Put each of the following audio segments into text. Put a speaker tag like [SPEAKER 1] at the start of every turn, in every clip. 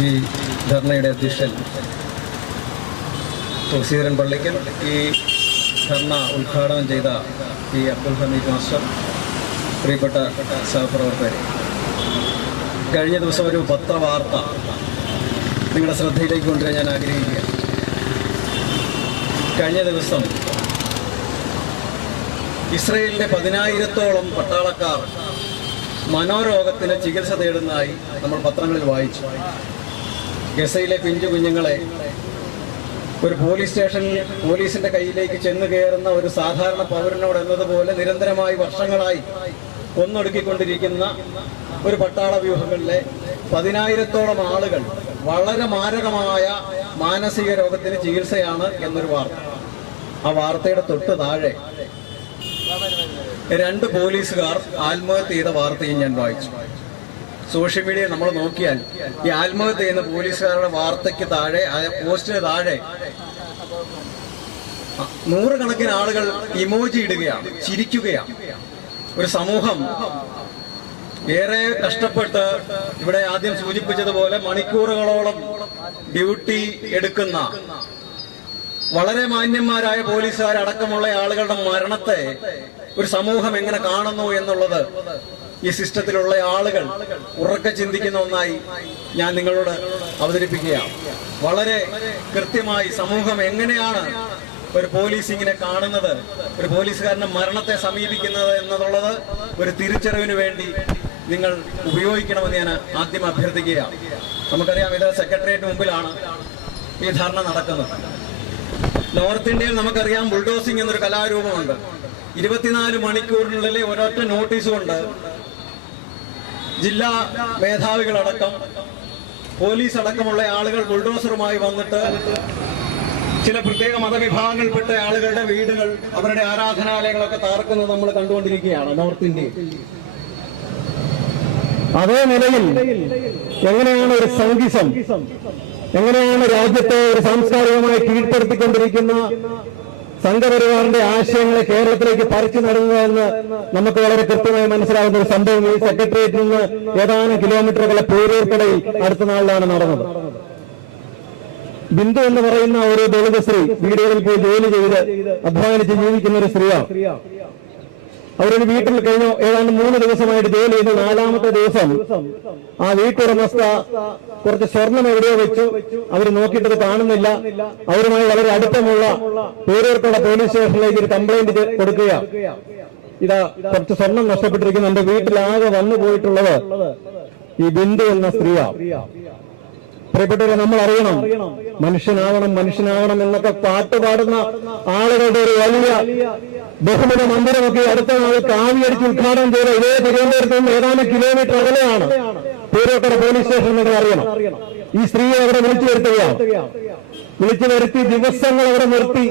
[SPEAKER 1] ഈ ധർണയുടെ അധ്യക്ഷൻ തുളസീധരൻ പള്ളിക്കൽ ഈ ധർണ ഉദ്ഘാടനം ചെയ്ത ഈ അബ്ദുൽ ഹമീദ് മാസ്റ്റർ പ്രിയപ്പെട്ട സഹപ്രവർത്തകരെ. കഴിഞ്ഞ ദിവസം ഒരു പത്രവാർത്ത നിങ്ങളുടെ ശ്രദ്ധയിലേക്ക് കൊണ്ടുവരാൻ ഞാൻ ആഗ്രഹിക്കുക കഴിഞ്ഞ ദിവസം ഇസ്രയേലിന്റെ പതിനായിരത്തോളം പട്ടാളക്കാർ മനോരോഗത്തിന് ചികിത്സ തേടുന്നതായി നമ്മൾ പത്രങ്ങളിൽ വായിച്ചു. ഗസയിലെ പിഞ്ചു കുഞ്ഞുങ്ങളെ ഒരു പോലീസ് സ്റ്റേഷനിൽ പോലീസിന്റെ കയ്യിലേക്ക് ചെന്ന് കയറുന്ന ഒരു സാധാരണ പൗരനോട് എന്നതുപോലെ നിരന്തരമായി വർഷങ്ങളായി കൊന്നൊടുക്കിക്കൊണ്ടിരിക്കുന്ന ഒരു പട്ടാള വ്യൂഹങ്ങളിലെ പതിനായിരത്തോളം ആളുകൾ വളരെ മാരകമായ മാനസിക രോഗത്തിന് ചികിത്സയാണ് എന്നൊരു വാർത്ത. ആ വാർത്തയുടെ തൊട്ട് താഴെ രണ്ട് പോലീസുകാർ ആത്മഹത്യ ചെയ്ത വാർത്തയും ഞാൻ വായിച്ചു. സോഷ്യൽ മീഡിയ നമ്മൾ നോക്കിയാൽ ഈ ആത്മഹത്യ ചെയ്യുന്ന പോലീസുകാരുടെ വാർത്തയ്ക്ക് താഴെ പോസ്റ്റിന് താഴെ നൂറുകണക്കിന് ആളുകൾ ഇമോജി ഇടുകയാണ് ചിരിക്കുകയാണ്. ഒരു സമൂഹം ഏറെ കഷ്ടപ്പെട്ട് ഇവിടെ ആദ്യം സൂചിപ്പിച്ചതുപോലെ മണിക്കൂറുകളോളം ഡ്യൂട്ടി എടുക്കുന്ന വളരെ മാന്യന്മാരായ പോലീസുകാരടക്കമുള്ള ആളുകളുടെ മരണത്തെ ഒരു സമൂഹം എങ്ങനെ കാണുന്നു എന്നുള്ളത് ഈ സിസ്റ്റത്തിലുള്ള ആളുകൾ ഉറക്കെ ചിന്തിക്കുന്ന ഒന്നായി ഞാൻ നിങ്ങളോട് അവതരിപ്പിക്കുകയാണ്. വളരെ കൃത്യമായി സമൂഹം എങ്ങനെയാണ് ഒരു പോലീസ് ഇങ്ങനെ കാണുന്നത് ഒരു പോലീസുകാരന്റെ മരണത്തെ സമീപിക്കുന്നത് എന്നുള്ളത് ഒരു തിരിച്ചറിവിന് വേണ്ടി നിങ്ങൾ ഉപയോഗിക്കണമെന്ന് ഞാൻ ആദ്യം അഭ്യർത്ഥിക്കുകയാണ്. നമുക്കറിയാം ഇത് സെക്രട്ടേറിയറ്റ് മുമ്പിലാണ് ഈ ധർണ നടക്കുന്നത്. നോർത്ത് ഇന്ത്യയിൽ നമുക്കറിയാം ബുൾഡോസിംഗ് എന്നൊരു കലാരൂപമുണ്ട്. ഇരുപത്തിനാല് മണിക്കൂറിനുള്ളിലെ ഒരൊറ്റ നോട്ടീസ് ജില്ലാ മേധാവികളടക്കം പോലീസ് അടക്കമുള്ള ആളുകൾ ബുൾഡോസറുമായി വന്നിട്ട് ചില പ്രത്യേക മതവിഭാഗങ്ങളിൽപ്പെട്ട ആളുകളുടെ വീടുകൾ അവരുടെ ആരാധനാലയങ്ങളൊക്കെ തകർക്കുന്നത് നമ്മൾ കണ്ടുകൊണ്ടിരിക്കുകയാണ് നോർത്ത് ഇന്ത്യയിൽ.
[SPEAKER 2] അതേ നിലയിൽ എങ്ങനെയാണ് ഒരു സംഗീസം എങ്ങനെയാണ് രാജ്യത്തെ ഒരു സാംസ്കാരികമായി കീഴ്പ്പെടുത്തിക്കൊണ്ടിരിക്കുന്ന സംഘപരിവാറിന്റെ ആശയങ്ങളെ കേരളത്തിലേക്ക് പറിച്ചു നടന്നതെന്ന് നമുക്ക് വളരെ കൃത്യമായി മനസ്സിലാകുന്ന ഒരു സംഭവം ഈ സെക്രട്ടേറിയറ്റിൽ നിന്ന് ഏതാനും കിലോമീറ്ററുകളെ പൂരൂർക്കടയിൽ അടുത്ത നാളിലാണ് നടന്നത്. ബിന്ദു എന്ന് പറയുന്ന ഒരു ദളിത സ്ത്രീ വീടുകളിൽ പോയി ജോലി ചെയ്ത് അധ്വാനിച്ച് ജീവിക്കുന്ന ഒരു സ്ത്രീയാണ്. അവരൊരു വീട്ടിൽ കഴിഞ്ഞ ഏതാണ്ട് മൂന്ന് ദിവസമായിട്ട് ജോലി ചെയ്ത് നാലാമത്തെ ദിവസം ആ വീട്ടുടമസ്ഥ കുറച്ച് സ്വർണം എവിടെയോ വെച്ചു. അവർ നോക്കിയിട്ടത് കാണുന്നില്ല. അവരുമായി വളരെ അടുപ്പമുള്ള പേരൂർക്കുള്ള പോലീസ് സ്റ്റേഷനിലേക്ക് ഒരു കംപ്ലൈന്റ് കൊടുക്കുക ഇതാ കുറച്ച് സ്വർണം നഷ്ടപ്പെട്ടിരിക്കുന്നു. എന്റെ വീട്ടിലാകെ വന്നു പോയിട്ടുള്ളത് ഈ ബിന്ദു എന്ന സ്ത്രീയാ. പ്രിയപ്പെട്ടവരെ നമ്മൾ അറിയണം മനുഷ്യനാവണം മനുഷ്യനാവണം എന്നൊക്കെ പാട്ട് പാടുന്ന ആളുകളുടെ ഒരു വലിയ ബഹുമത മന്ദിരമൊക്കെ അടുത്ത നാൾ കാവിയടിച്ച് ഉദ്ഘാടനം ചെയ്ത ഇതേ തിരുവനന്തപുരത്ത് നിന്ന് ഏതാനും കിലോമീറ്റർ അകലെയാണ്. പൂരോക്കര പോലീസ് സ്റ്റേഷൻ നിങ്ങൾ അറിയണം. ഈ സ്ത്രീയെ അവിടെ വിളിച്ചു വരുത്തുകയാണ്. വിളിച്ചു വരുത്തി ദിവസങ്ങൾ അവിടെ നിർത്തി.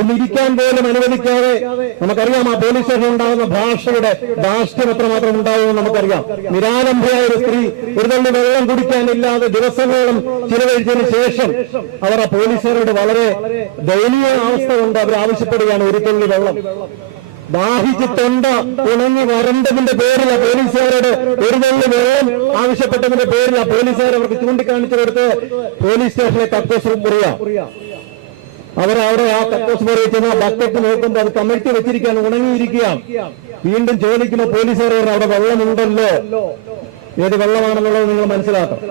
[SPEAKER 2] ഒന്നിരിക്കാൻ പോലും അനുവദിക്കാതെ നമുക്കറിയാം ആ പോലീസ് സ്റ്റേഷൻ ഉണ്ടാകുന്ന ഭാഷയുടെ ധാർഷ്ട്യം എത്രമാത്രം ഉണ്ടാവുമെന്ന് നമുക്കറിയാം. നിരാലംബയായ ഒരു സ്ത്രീ ഒരു തള്ളി വെള്ളം കുടിക്കാനില്ലാതെ ദിവസങ്ങളോളം ചിലവഴിച്ചതിന് ശേഷം അവർ ആ പോലീസുകാരോട് വളരെ ദയനീയ അവസ്ഥ കൊണ്ട് അവർ ആവശ്യപ്പെടുകയാണ് ഒരു തുള്ളി വെള്ളം. ദാഹിച്ച് തൊണ്ട ഉണങ്ങി വരണ്ടതിന്റെ പേരിൽ ആ പോലീസുകാരോട് ഒരു വെള്ളി വെള്ളം ആവശ്യപ്പെട്ടതിന്റെ പേരിൽ ആ പോലീസുകാർ അവർക്ക് ചൂണ്ടിക്കാണിച്ചു കൊടുത്ത് പോലീസ് സ്റ്റേഷനിലെ കക്കോസ് മുറിയ. അവരവിടെ ആ കക്കോസ് മുറിയിൽ ചെന്ന് ബക്കറ്റ് നോക്കുമ്പോൾ അത് കമഴ്ത്തി വെച്ചിരിക്കാൻ ഉണങ്ങിയിരിക്കുക വീണ്ടും ചോദിക്കുമ്പോൾ പോലീസുകാർ അവിടെ വെള്ളമുണ്ടല്ലോ. ഏത് വെള്ളമാണെന്നുള്ളത് നിങ്ങൾ മനസ്സിലാക്കണം.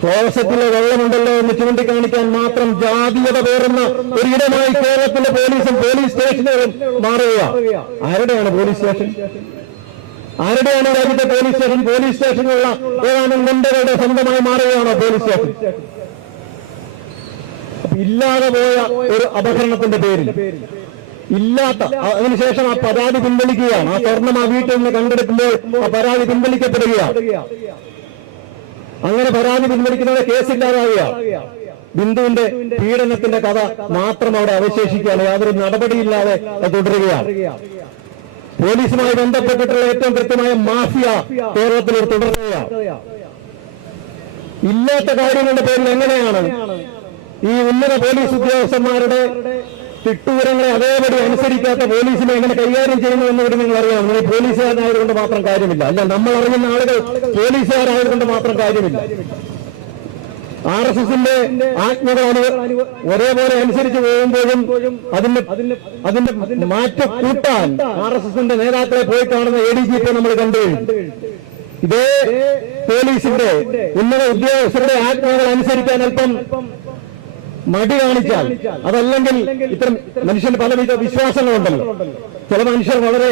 [SPEAKER 2] ക്ലോസറ്റിലെ വെള്ളമുണ്ടല്ലോ എന്ന് ചൂണ്ടിക്കാണിക്കാൻ മാത്രം ജാതീയത പേറുന്ന ഒരിടമായി കേരളത്തിലെ പോലീസും പോലീസ് സ്റ്റേഷനുകളും മാറുക ആരുടെയാണ് പോലീസ് സ്റ്റേഷൻ? ആരുടെയാണ് രാജ്യത്തെ പോലീസ് സ്റ്റേഷൻ? പോലീസ് സ്റ്റേഷനുള്ള ഏതാനും ഗുണ്ടകളുടെ സ്വന്തമായി മാറുകയാണോ പോലീസ് സ്റ്റേഷൻ? ഇല്ലാതെ പോയ ഒരു അപഹരണത്തിന്റെ പേരിൽ. ഇല്ലാത്ത അതിനുശേഷം ആ പരാതി പിൻവലിക്കുകയാണ്. ആ സ്വർണം ആ വീട്ടിൽ നിന്ന് കണ്ടെടുക്കുമ്പോൾ ആ പരാതി പിൻവലിക്കപ്പെടുകയാണ്. അങ്ങനെ പരാതി പിൻവലിക്കുന്നവരെ കേസില്ലാതാവുക. ബിന്ദുവിന്റെ പീഡനത്തിന്റെ കഥ മാത്രം അവിടെ അവശേഷിക്കുകയാണ്. യാതൊരു നടപടിയില്ലാതെ തുടരുകയാണ്. പോലീസുമായി ബന്ധപ്പെട്ടിട്ടുള്ള ഏറ്റവും കൃത്യമായ മാഫിയ കേരളത്തിൽ തുടരുകയാണ് ഇല്ലാത്ത കാര്യങ്ങളുടെ പേരിൽ എങ്ങനെയാണ് ഈ ഉന്നത പോലീസ് ഉദ്യോഗസ്ഥന്മാരുടെ തിട്ടൂരങ്ങളെ അതേപടി അനുസരിക്കാത്ത പോലീസിനെ എങ്ങനെ കൈകാര്യം ചെയ്യുന്നു എന്നുകൂടി നിങ്ങൾ അറിയാം നിങ്ങൾ പോലീസുകാരനായതുകൊണ്ട് മാത്രം കാര്യമില്ല. അല്ല നമ്മൾ അറിയുന്ന ആളുകൾ പോലീസുകാരായതുകൊണ്ട് മാത്രം കാര്യമില്ല. ആർ എസ് എസിന്റെ ആജ്ഞകളാണ് ഒരേപോലെ അനുസരിച്ച് പോകുമ്പോഴും അതിന്റെ അതിന്റെ മാറ്റം കൂട്ടാൻ ആർ എസ് എസിന്റെ നേതാക്കളെ പോയി കാണുന്ന എ ഡി ജി പി നമ്മൾ കണ്ടു. ഇതേ പോലീസിന്റെ ഉന്നത ഉദ്യോഗസ്ഥരുടെ ആജ്ഞകൾ അനുസരിക്കാൻ അല്പം മടി കാണിച്ചാൽ അതല്ലെങ്കിൽ ഇത്തരം മനുഷ്യന് പലവിധ വിശ്വാസങ്ങളുണ്ടല്ലോ. ചില മനുഷ്യർ വളരെ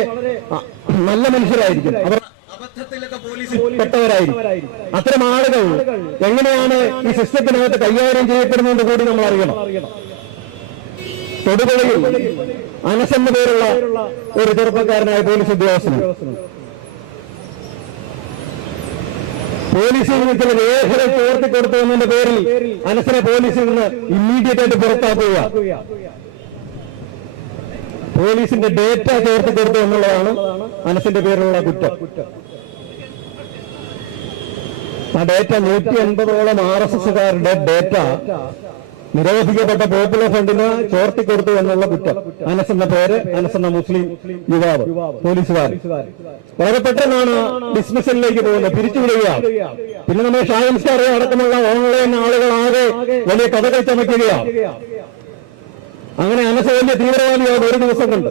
[SPEAKER 2] നല്ല മനുഷ്യരായിരിക്കും. അവർ
[SPEAKER 1] അബദ്ധത്തിലൊക്കെ പോലീസ്
[SPEAKER 2] പെട്ടവരായിരിക്കും. അത്തരം ആളുകൾ എങ്ങനെയാണ് ഈ സിസ്റ്റത്തിനകത്ത് കൈകാര്യം ചെയ്യപ്പെടുന്നതെന്ന് കൂടി നമ്മൾ അറിയണം. തൊടുപുഴയിൽ അനസെന്ന പേരുള്ള ഒരു ചെറുപ്പക്കാരനായ പോലീസ് ഉദ്യോഗസ്ഥൻ. പോലീസിൽ നിന്ന് ചില രേഖകൾ ചേർത്ത് കൊടുത്തു എന്നതിന്റെ പേരിൽ അനസിനെ പോലീസിൽ നിന്ന് ഇമ്മീഡിയറ്റ് ആയിട്ട് പുറത്താക്കുക. പോലീസിന്റെ ഡേറ്റ ചേർത്ത് കൊടുത്തു എന്നുള്ളതാണ് അനസിന്റെ പേരിലുള്ള കുറ്റം. ആ ഡേറ്റ നൂറ്റി അൻപതോളം ആർ എസ് എസുകാരുടെ ഡേറ്റ നിരോധിക്കപ്പെട്ട പോപ്പുലർ ഫണ്ടിന് ചോർത്തിക്കൊടുത്തു എന്നുള്ള കുറ്റം. അനസ് എന്ന പേര് അനസ് എന്ന മുസ്ലിം യുവാവ് പോലീസുകാർ വളരെ പെട്ടെന്നാണ് ഡിസ്മിസലിലേക്ക് പോകുന്നത്. പിരിച്ചുവിടുകയാണ്. പിന്നെ നമ്മൾ സ്റ്റാർ അടക്കമുള്ള ഓൺലൈൻ ആളുകൾ ആകെ വലിയ കഥകൾ ചമയ്ക്കുകയാണ്. അങ്ങനെ അനസ് വലിയ തീവ്രവാദിയാണ് ഒരു ദിവസം കൊണ്ട്.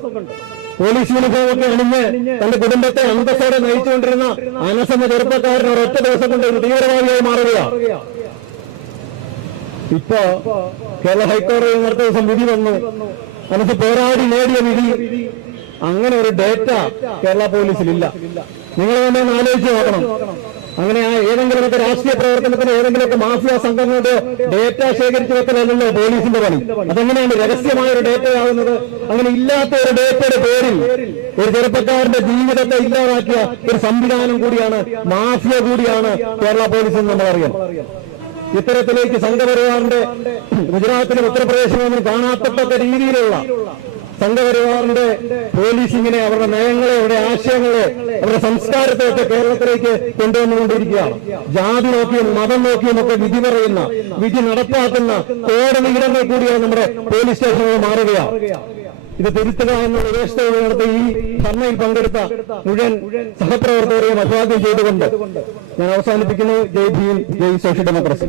[SPEAKER 2] പോലീസ് യൂണിഫോം ഒക്കെ അണിഞ്ഞ് തന്റെ കുടുംബത്തെ അന്തസ്സോടെ നയിച്ചുകൊണ്ടിരുന്ന അനസ് എന്ന ചെറുപ്പക്കാരൻ ഒരൊറ്റ ദിവസം കൊണ്ട് തീവ്രവാദിയായി മാറുകയാണ്. ഇപ്പോ കേരള ഹൈക്കോടതി നേരത്തെ ദിവസം വിധി വന്നു. നമുക്ക് പോരാടി നേടിയ വിധി. അങ്ങനെ ഒരു ഡേറ്റ കേരള പോലീസിലില്ല. നിങ്ങൾ തന്നെ ആലോചിച്ച് നോക്കണം. അങ്ങനെ ആ ഏതെങ്കിലുമൊക്കെ രാഷ്ട്രീയ പ്രവർത്തനത്തിന് ഏതെങ്കിലുമൊക്കെ മാഫിയ സംഘങ്ങളുടെ ഡേറ്റ ശേഖരിച്ചു വെക്കലല്ലോ പോലീസിന്റെ പണി. അതെങ്ങനെയാണ് രഹസ്യമായ ഒരു ഡേറ്റയാകുന്നത് അങ്ങനെ ഇല്ലാത്ത ഒരു ഡേറ്റയുടെ പേരിൽ ഒരു ചെറുപ്പക്കാരന്റെ ജീവിതത്തെ ഇല്ലാതാക്കിയ ഒരു സംവിധാനം കൂടിയാണ് മാഫിയ കൂടിയാണ് കേരള പോലീസ് എന്ന് നമ്മൾ അറിയാം ഇത്തരത്തിലേക്ക് സംഘപരിവാറിന്റെ ഗുജറാത്തിലും ഉത്തർപ്രദേശിലും ഒന്നും കാണാത്തക്ക രീതിയിലുള്ള സംഘപരിവാറിന്റെ പോലീസിങ്ങിനെ അവരുടെ നയങ്ങളെ അവരുടെ ആശയങ്ങളെ അവരുടെ സംസ്കാരത്തെ ഒക്കെ കേരളത്തിലേക്ക് കൊണ്ടുവന്നുകൊണ്ടിരിക്കുകയാണ്. ജാതി നോക്കിയും മതം നോക്കിയും ഒക്കെ വിധി പറയുന്ന വിധി നടപ്പാക്കുന്ന കോടതി ഇടങ്ങൾ കൂടിയാണ് നമ്മുടെ പോലീസ് സ്റ്റേഷനുകൾ മാറുകയാണ്. ഇത് തിരുത്തുക എന്നുള്ള ഉദ്ദേശത്തോടെ നടത്തി ഈ ധർമ്മയിൽ പങ്കെടുത്ത മുഴുവൻ സഹപ്രവർത്തകരെയും അഭിവാദ്യം ചെയ്തുകൊണ്ട് ഞാൻ അവസാനിപ്പിക്കുന്നു. Jai Bhim Jai social democracy.